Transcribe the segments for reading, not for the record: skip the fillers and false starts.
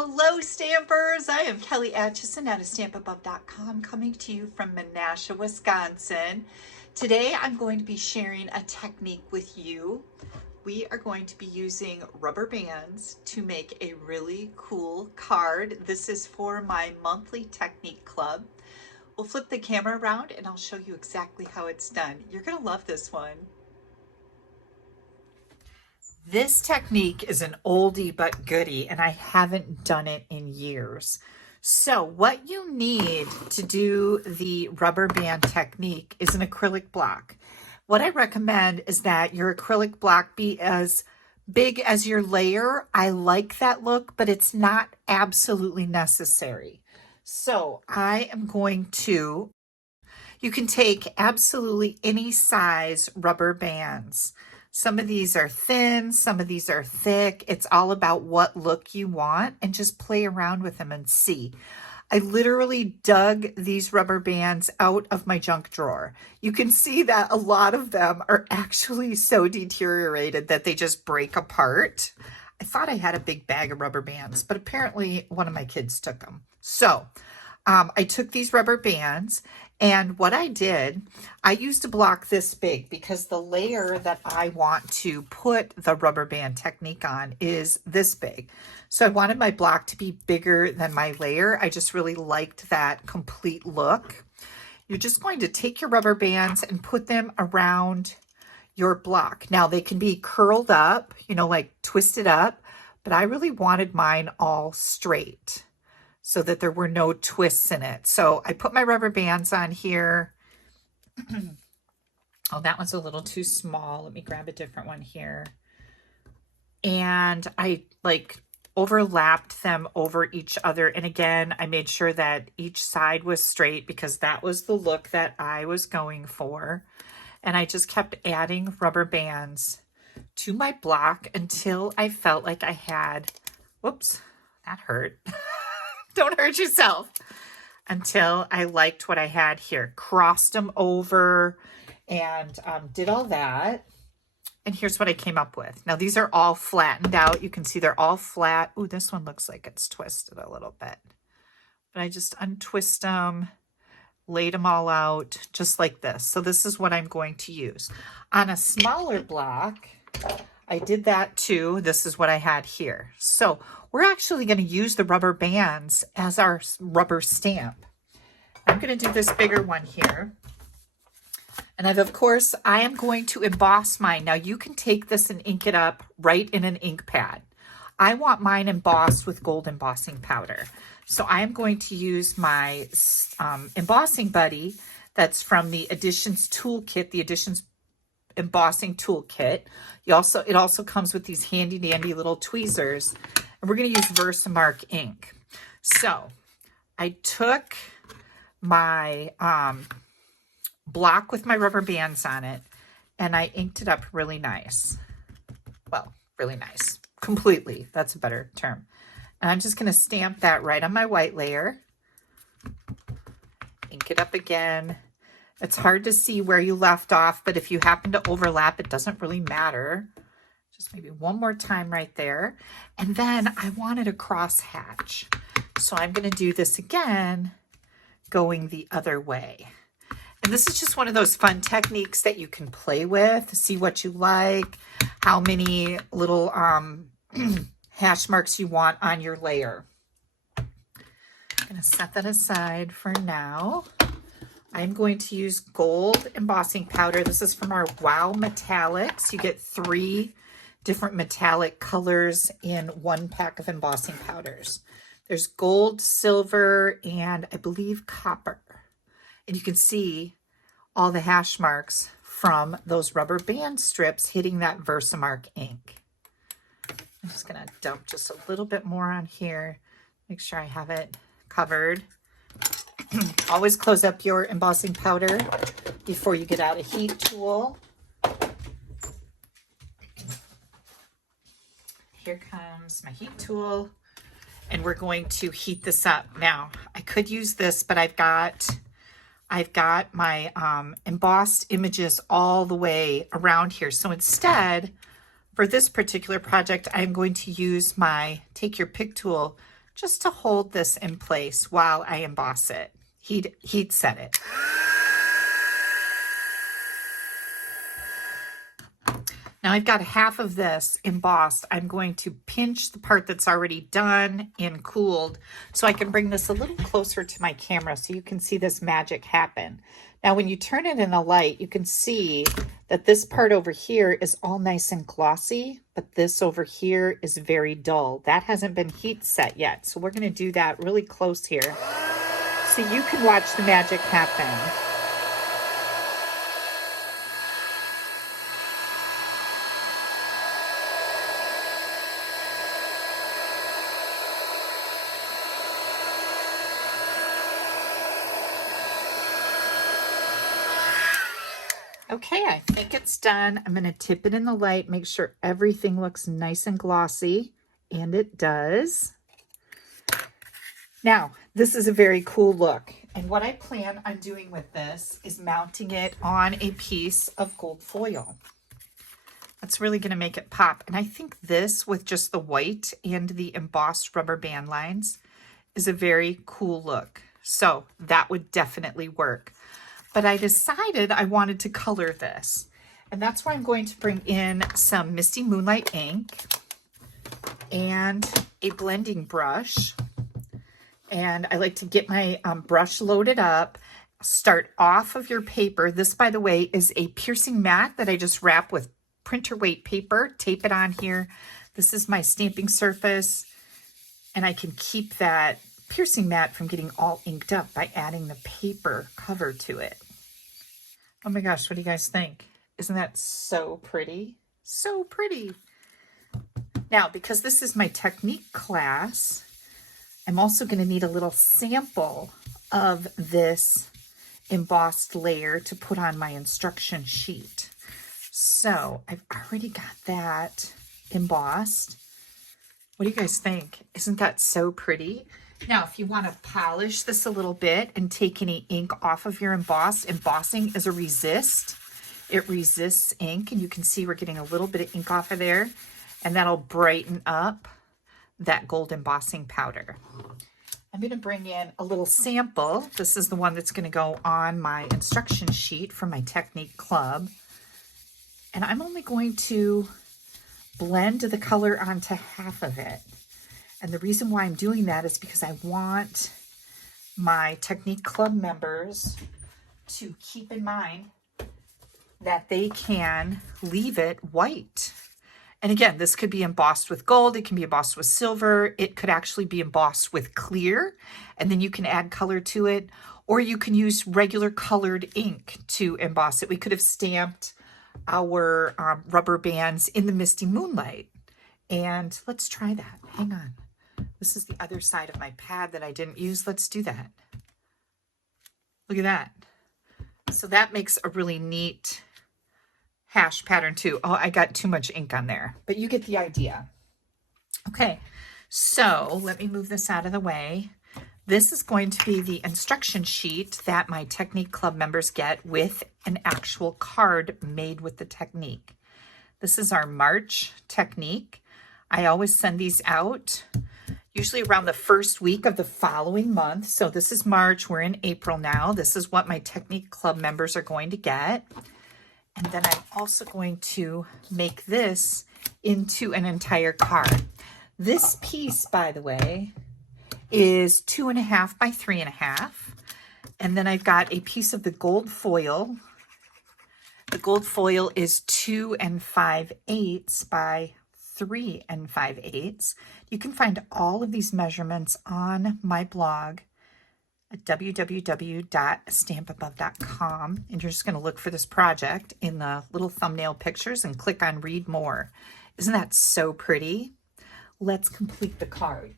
Hello stampers, I am Kelly Acheson at AStampAbove.com coming to you from Menasha, Wisconsin. Today I'm going to be sharing a technique with you. We are going to be using rubber bands to make a really cool card. This is for my monthly technique club. We'll flip the camera around and I'll show you exactly how it's done. You're going to love this one. This technique is an oldie but goodie, and I haven't done it in years. So what you need to do the rubber band technique is an acrylic block. What I recommend is that your acrylic block be as big as your layer. I like that look, but it's not absolutely necessary. So I am going to, you can take absolutely any size rubber bands. Some of these are thin, some of these are thick. It's all about what look you want and just play around with them and see. I literally dug these rubber bands out of my junk drawer. You can see that a lot of them are actually so deteriorated that they just break apart. I thought I had a big bag of rubber bands, but apparently one of my kids took them. So I took these rubber bands, and what I did, I used a block this big because the layer that I want to put the rubber band technique on is this big. So I wanted my block to be bigger than my layer. I just really liked that complete look. You're just going to take your rubber bands and put them around your block. Now they can be curled up, you know, like twisted up, but I really wanted mine all straight, so that there were no twists in it. So I put my rubber bands on here. Oh, that one's a little too small. Let me grab a different one here. And I like overlapped them over each other. And again, I made sure that each side was straight because that was the look that I was going for. And I just kept adding rubber bands to my block until I felt like I had, whoops, that hurt. Don't hurt yourself. Until I liked what I had here. Crossed them over and did all that. And here's what I came up with. Now these are all flattened out. You can see they're all flat. Ooh, this one looks like it's twisted a little bit. But I just untwist them, laid them all out just like this. So this is what I'm going to use. On a smaller block, I did that too. This is what I had here. So we're actually going to use the rubber bands as our rubber stamp. I'm going to do this bigger one here. And of course, I am going to emboss mine. Now you can take this and ink it up right in an ink pad. I want mine embossed with gold embossing powder. So I am going to use my embossing buddy that's from the Additions Toolkit, the Additions Embossing Toolkit. It also comes with these handy dandy little tweezers. And we're going to use Versamark ink. So I took my block with my rubber bands on it and I inked it up really nice. Well, really nice. Completely. That's a better term. And I'm just going to stamp that right on my white layer. Ink it up again. It's hard to see where you left off, but if you happen to overlap, it doesn't really matter. Just maybe one more time right there. And then I wanted a cross hatch. So I'm going to do this again, going the other way. And this is just one of those fun techniques that you can play with, see what you like, how many little hash marks you want on your layer. I'm going to set that aside for now. I'm going to use gold embossing powder. This is from our Wow Metallics. You get 3 different metallic colors in one pack of embossing powders. There's gold, silver, and I believe copper. And you can see all the hash marks from those rubber band strips hitting that Versamark ink. I'm just going to dump just a little bit more on here. Make sure I have it covered. Always close up your embossing powder before you get out a heat tool. Here comes my heat tool, and we're going to heat this up. Now, I could use this, but I've got my embossed images all the way around here. So instead, for this particular project, I'm going to use my take your pick tool just to hold this in place while I emboss it. He'd set it. Now I've got half of this embossed. I'm going to pinch the part that's already done and cooled so I can bring this a little closer to my camera so you can see this magic happen. Now when you turn it in the light, you can see that this part over here is all nice and glossy, but this over here is very dull. That hasn't been heat set yet, so we're going to do that really close here so you can watch the magic happen. Okay, I think it's done. I'm going to tip it in the light, make sure everything looks nice and glossy, and it does. Now, this is a very cool look, and what I plan on doing with this is mounting it on a piece of gold foil. That's really going to make it pop, and I think this, with just the white and the embossed rubber band lines, is a very cool look. So that would definitely work. But I decided I wanted to color this. And that's why I'm going to bring in some Misty Moonlight ink and a blending brush. And I like to get my brush loaded up. Start off of your paper. This, by the way, is a piercing mat that I just wrap with printer weight paper. Tape it on here. This is my stamping surface. And I can keep that piercing mat from getting all inked up by adding the paper cover to it. Oh my gosh, what do you guys think? Isn't that so pretty? So pretty. Now, because this is my technique class, I'm also going to need a little sample of this embossed layer to put on my instruction sheet. So I've already got that embossed. What do you guys think? Isn't that so pretty? Now, if you want to polish this a little bit and take any ink off of your embossing is a resist. It resists ink, and you can see we're getting a little bit of ink off of there, and that'll brighten up that gold embossing powder. I'm going to bring in a little sample. This is the one that's going to go on my instruction sheet for my Technique Club. And I'm only going to blend the color onto half of it. And the reason why I'm doing that is because I want my Technique Club members to keep in mind that they can leave it white. And again, this could be embossed with gold, it can be embossed with silver, it could actually be embossed with clear, and then you can add color to it, or you can use regular colored ink to emboss it. We could have stamped our rubber bands in the Misty Moonlight. And let's try that. Hang on. This is the other side of my pad that I didn't use. Let's do that. Look at that. So that makes a really neat hash pattern too. Oh, I got too much ink on there, but you get the idea. Okay, so let me move this out of the way. This is going to be the instruction sheet that my Technique Club members get with an actual card made with the technique. This is our March technique. I always send these out usually around the first week of the following month. So this is March, we're in April now. This is what my Technique Club members are going to get. And then I'm also going to make this into an entire card. This piece, by the way, is 2.5 by 3.5. And then I've got a piece of the gold foil. The gold foil is 2 5/8 by 3 5/8. You can find all of these measurements on my blog at www.AStampAbove.com, and you're just going to look for this project in the little thumbnail pictures and click on read more. Isn't that so pretty? Let's complete the card.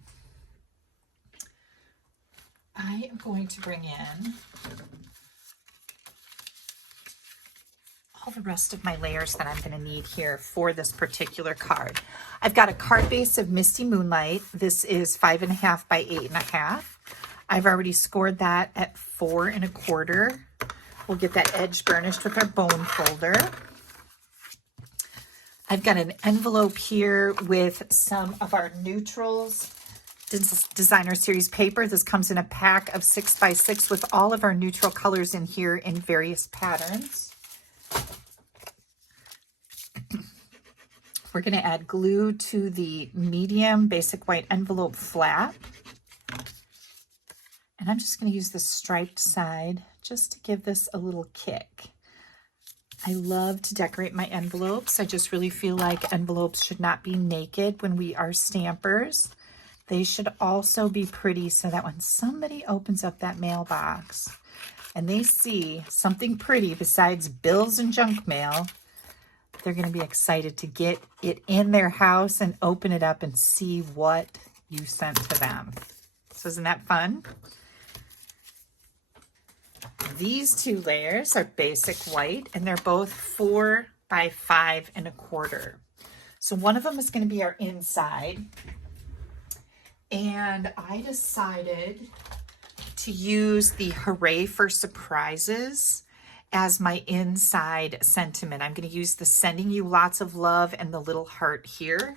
I am going to bring in all the rest of my layers that I'm going to need here for this particular card. I've got a card base of Misty Moonlight. This is 5.5 by 8.5. I've already scored that at 4 1/4. We'll get that edge burnished with our bone folder. I've got an envelope here with some of our neutrals Designer Series paper. This comes in a pack of 6x6 with all of our neutral colors in here in various patterns. We're going to add glue to the medium basic white envelope flap. And I'm just going to use the striped side just to give this a little kick. I love to decorate my envelopes. I just really feel like envelopes should not be naked when we are stampers. They should also be pretty so that when somebody opens up that mailbox and they see something pretty besides bills and junk mail, they're going to be excited to get it in their house and open it up and see what you sent to them. So isn't that fun? These two layers are basic white and they're both 4 by 5 1/4. So one of them is going to be our inside. And I decided to use the Hooray for Surprises as my inside sentiment. I'm going to use the Sending You Lots of Love and the little heart here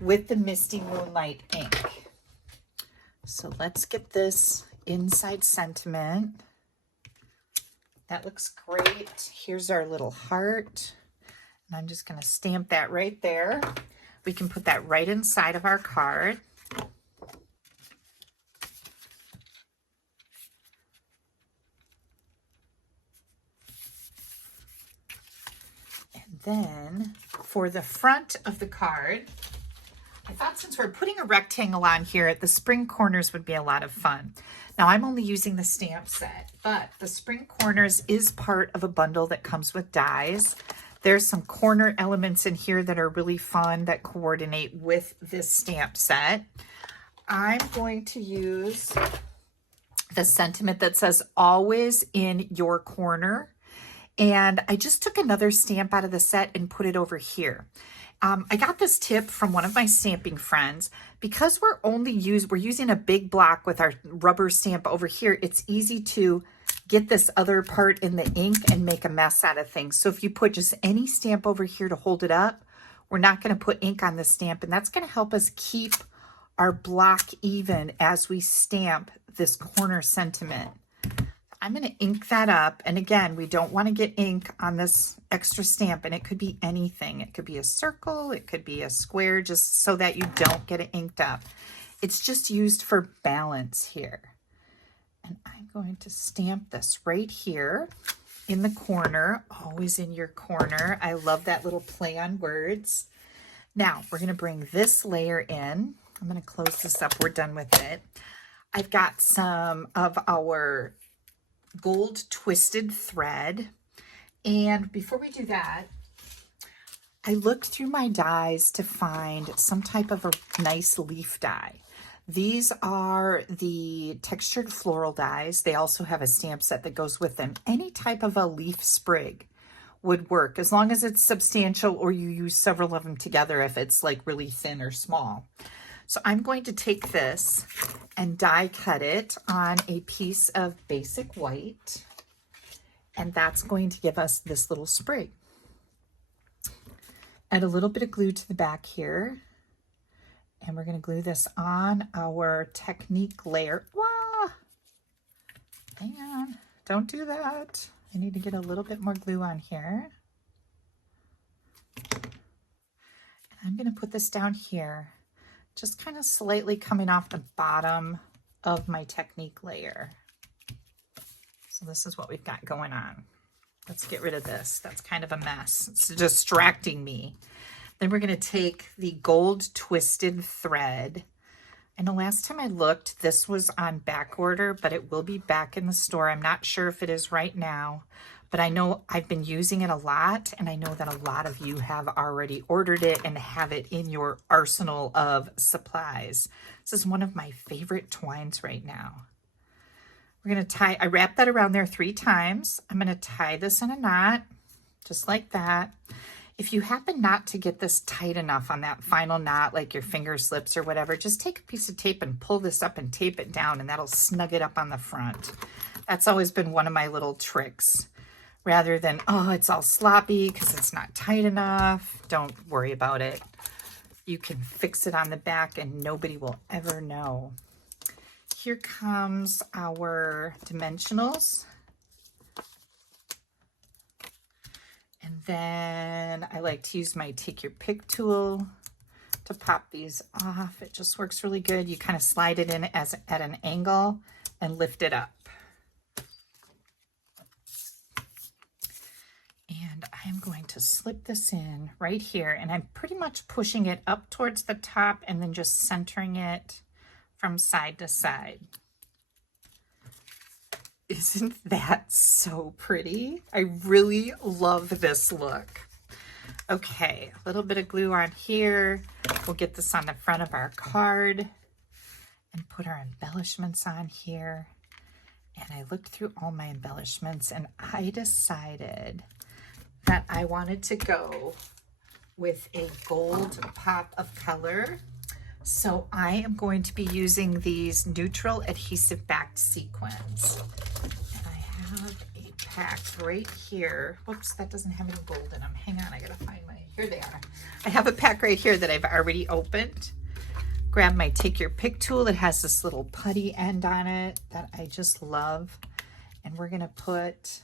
with the Misty Moonlight ink. So let's get this inside sentiment. That looks great. Here's our little heart. And I'm just going to stamp that right there. We can put that right inside of our card. And then for the front of the card, I thought since we're putting a rectangle on here, the spring corners would be a lot of fun. Now I'm only using the stamp set, but the spring corners is part of a bundle that comes with dies. There's some corner elements in here that are really fun that coordinate with this stamp set. I'm going to use the sentiment that says always in your corner. And I just took another stamp out of the set and put it over here. I got this tip from one of my stamping friends. Because we're using a big block with our rubber stamp over here, it's easy to get this other part in the ink and make a mess out of things. So if you put just any stamp over here to hold it up, we're not going to put ink on the stamp, and that's going to help us keep our block even as we stamp this corner sentiment. I'm going to ink that up. And again, we don't want to get ink on this extra stamp, and it could be anything. It could be a circle, it could be a square, just so that you don't get it inked up. It's just used for balance here. And I'm going to stamp this right here in the corner, always in your corner. I love that little play on words. Now we're going to bring this layer in. I'm going to close this up. We're done with it. I've got some of our gold twisted thread. And before we do that, I looked through my dies to find some type of a nice leaf die. These are the textured floral dies. They also have a stamp set that goes with them. Any type of a leaf sprig would work as long as it's substantial, or you use several of them together if it's like really thin or small. So I'm going to take this and die cut it on a piece of basic white, and that's going to give us this little sprig. Add a little bit of glue to the back here, and we're going to glue this on our Technique layer. Wah! Hang on, don't do that. I need to get a little bit more glue on here. And I'm going to put this down here, just kind of slightly coming off the bottom of my Technique layer. So this is what we've got going on. Let's get rid of this. That's kind of a mess. It's distracting me. Then we're going to take the gold twisted thread. And the last time I looked, this was on back order, but it will be back in the store. I'm not sure if it is right now, but I know I've been using it a lot, and I know that a lot of you have already ordered it and have it in your arsenal of supplies. This is one of my favorite twines right now. We're going to tie, I wrapped that around there 3 times. I'm going to tie this in a knot, just like that. If you happen not to get this tight enough on that final knot, like your finger slips or whatever, just take a piece of tape and pull this up and tape it down, and that'll snug it up on the front. That's always been one of my little tricks. Rather than, oh, it's all sloppy because it's not tight enough. Don't worry about it. You can fix it on the back and nobody will ever know. Here comes our dimensionals. And then I like to use my Take Your Pick tool to pop these off. It just works really good. You kind of slide it in at an angle and lift it up. And I'm going to slip this in right here, and I'm pretty much pushing it up towards the top and then just centering it from side to side. Isn't that so pretty? I really love this look. Okay, a little bit of glue on here. We'll get this on the front of our card and put our embellishments on here. And I looked through all my embellishments and I decided that I wanted to go with a gold pop of color. So I am going to be using these neutral adhesive backed sequins. And I have a pack right here. Whoops, that doesn't have any gold in them. Hang on, I gotta find my, here they are. I have a pack right here that I've already opened. Grab my Take Your Pick tool. It has this little putty end on it that I just love. And we're gonna put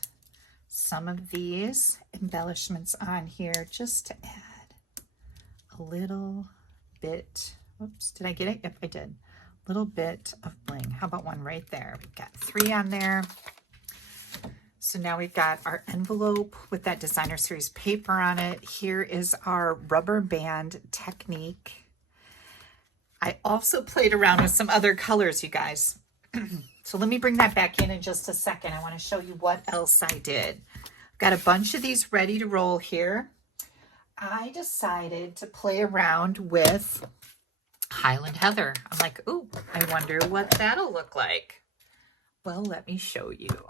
some of these embellishments on here just to add a little bit. Oops, did I get it? Yep, I did. A little bit of bling. How about one right there? We've got 3 on there. So now we've got our envelope with that designer series paper on it. Here is our rubber band technique. I also played around with some other colors, you guys. So let me bring that back in just a second. I want to show you what else I did. I've got a bunch of these ready to roll here. I decided to play around with Highland Heather. I'm like, ooh, I wonder what that'll look like. Well, let me show you.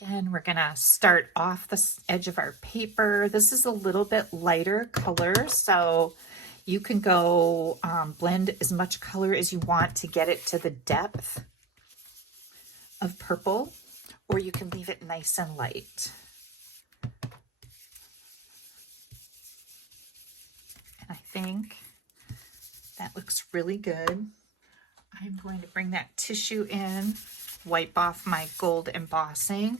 Again, we're gonna start off the edge of our paper. This is a little bit lighter color, so you can go blend as much color as you want to get it to the depth of purple, or you can leave it nice and light. And I think that looks really good. I'm going to bring that tissue in, wipe off my gold embossing.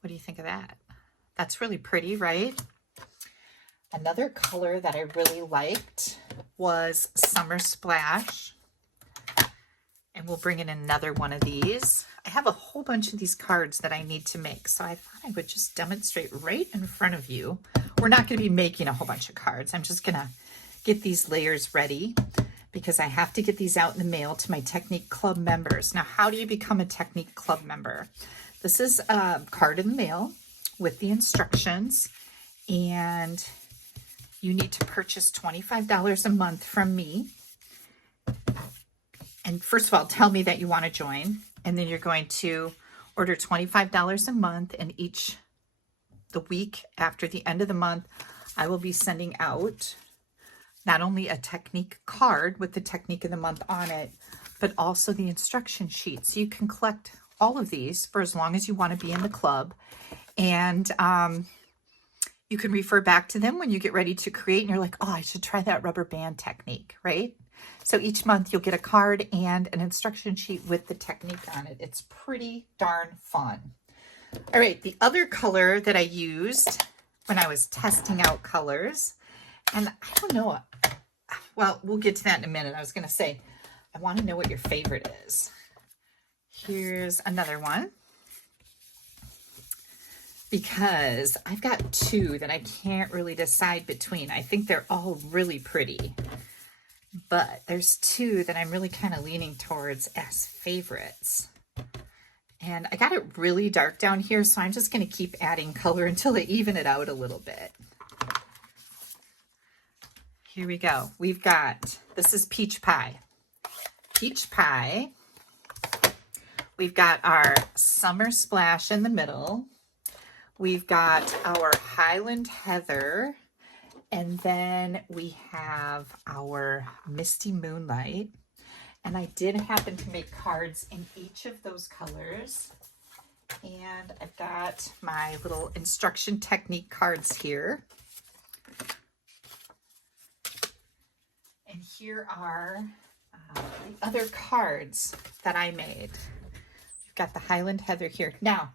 What do you think of that? That's really pretty, right? Another color that I really liked was Summer Splash. And we'll bring in another one of these. I have a whole bunch of these cards that I need to make, so I thought I would just demonstrate right in front of you. We're not going to be making a whole bunch of cards. I'm just going to get these layers ready because I have to get these out in the mail to my Technique Club members. Now, how do you become a Technique Club member? This is a card in the mail with the instructions, and you need to purchase $25 a month from me. And first of all, tell me that you want to join, and then you're going to order $25 a month, and the week after the end of the month, I will be sending out not only a technique card with the technique of the month on it, but also the instruction sheet. So you can collect all of these for as long as you want to be in the club. And you can refer back to them when you get ready to create and you're like, oh, I should try that rubber band technique, right? So each month you'll get a card and an instruction sheet with the technique on it. It's pretty darn fun. All right, the other color that I used when I was testing out colors, and I don't know, well, we'll get to that in a minute. I was going to say, I want to know what your favorite is. Here's another one, because I've got 2 that I can't really decide between. I think they're all really pretty, but there's 2 that I'm really kind of leaning towards as favorites. And I got it really dark down here, so I'm just going to keep adding color until I even it out a little bit. Here we go. We've got, this is Peach Pie. Peach Pie. We've got our Summer Splash in the middle. We've got our Highland Heather. And then we have our Misty Moonlight. And I did happen to make cards in each of those colors. And I've got my little instruction technique cards here. And here are the other cards that I made. We've got the Highland Heather here. Now,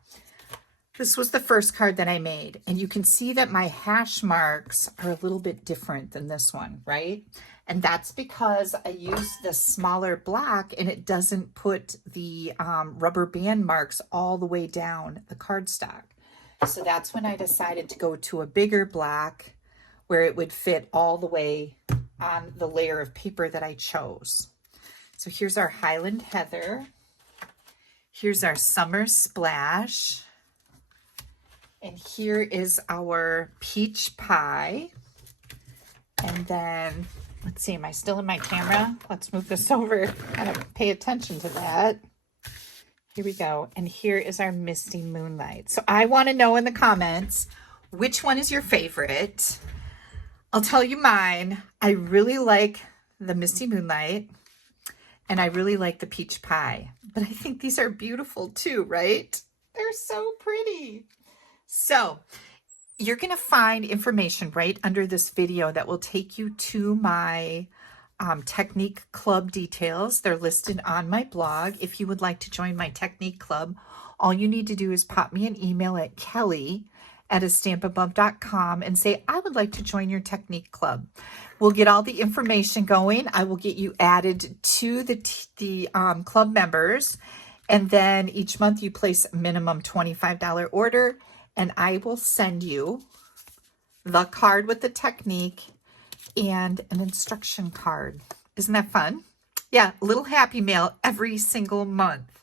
this was the first card that I made, and you can see that my hash marks are a little bit different than this one, right? And that's because I used the smaller block and it doesn't put the rubber band marks all the way down the cardstock. So that's when I decided to go to a bigger block where it would fit all the way on the layer of paper that I chose. So here's our Highland Heather. Here's our Summer Splash. And here is our Peach Pie. And then, let's see, am I still in my camera? Let's move this over. Gotta pay attention to that. Here we go. And here is our Misty Moonlight. So I want to know in the comments, which one is your favorite? I'll tell you mine. I really like the Misty Moonlight and I really like the Peach Pie. But I think these are beautiful too, right? They're so pretty. So you're going to find information right under this video that will take you to my Technique Club details. They're listed on my blog. If you would like to join my Technique Club, all you need to do is pop me an email at kelly@AStampAbove.com and say, I would like to join your Technique Club. We'll get all the information going. I will get you added to the club members. And then each month you place a minimum $25 order. And I will send you the card with the technique and an instruction card. Isn't that fun? Yeah, a little happy mail every single month.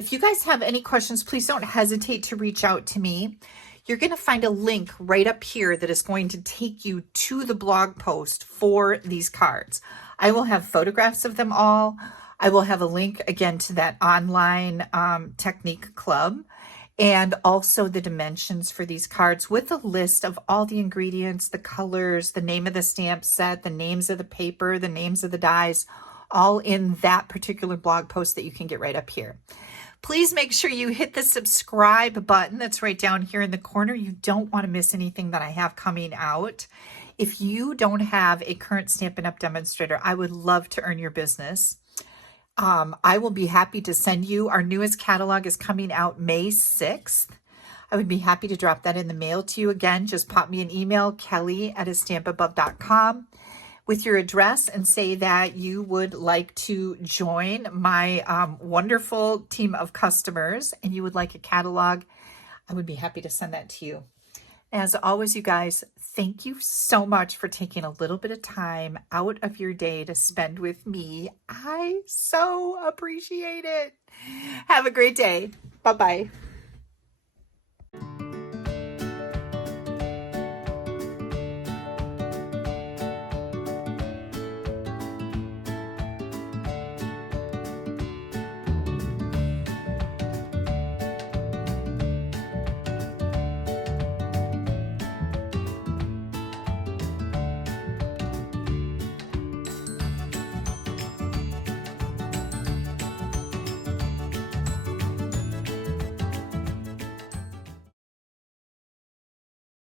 If you guys have any questions, please don't hesitate to reach out to me. You're going to find a link right up here that is going to take you to the blog post for these cards. I will have photographs of them all. I will have a link again to that online Technique Club, and also the dimensions for these cards with a list of all the ingredients, the colors, the name of the stamp set, the names of the paper, the names of the dies, all in that particular blog post that you can get right up here. Please make sure you hit the subscribe button that's right down here in the corner. You don't want to miss anything that I have coming out. If you don't have a current Stampin' Up! Demonstrator, I would love to earn your business. I will be happy to send you. Our newest catalog is coming out May 6th. I would be happy to drop that in the mail to you. Again, just pop me an email, kelly@AStampAbove.com, with your address and say that you would like to join my wonderful team of customers and you would like a catalog. I would be happy to send that to you. As always, you guys, thank you so much for taking a little bit of time out of your day to spend with me. I so appreciate it. Have a great day. Bye-bye.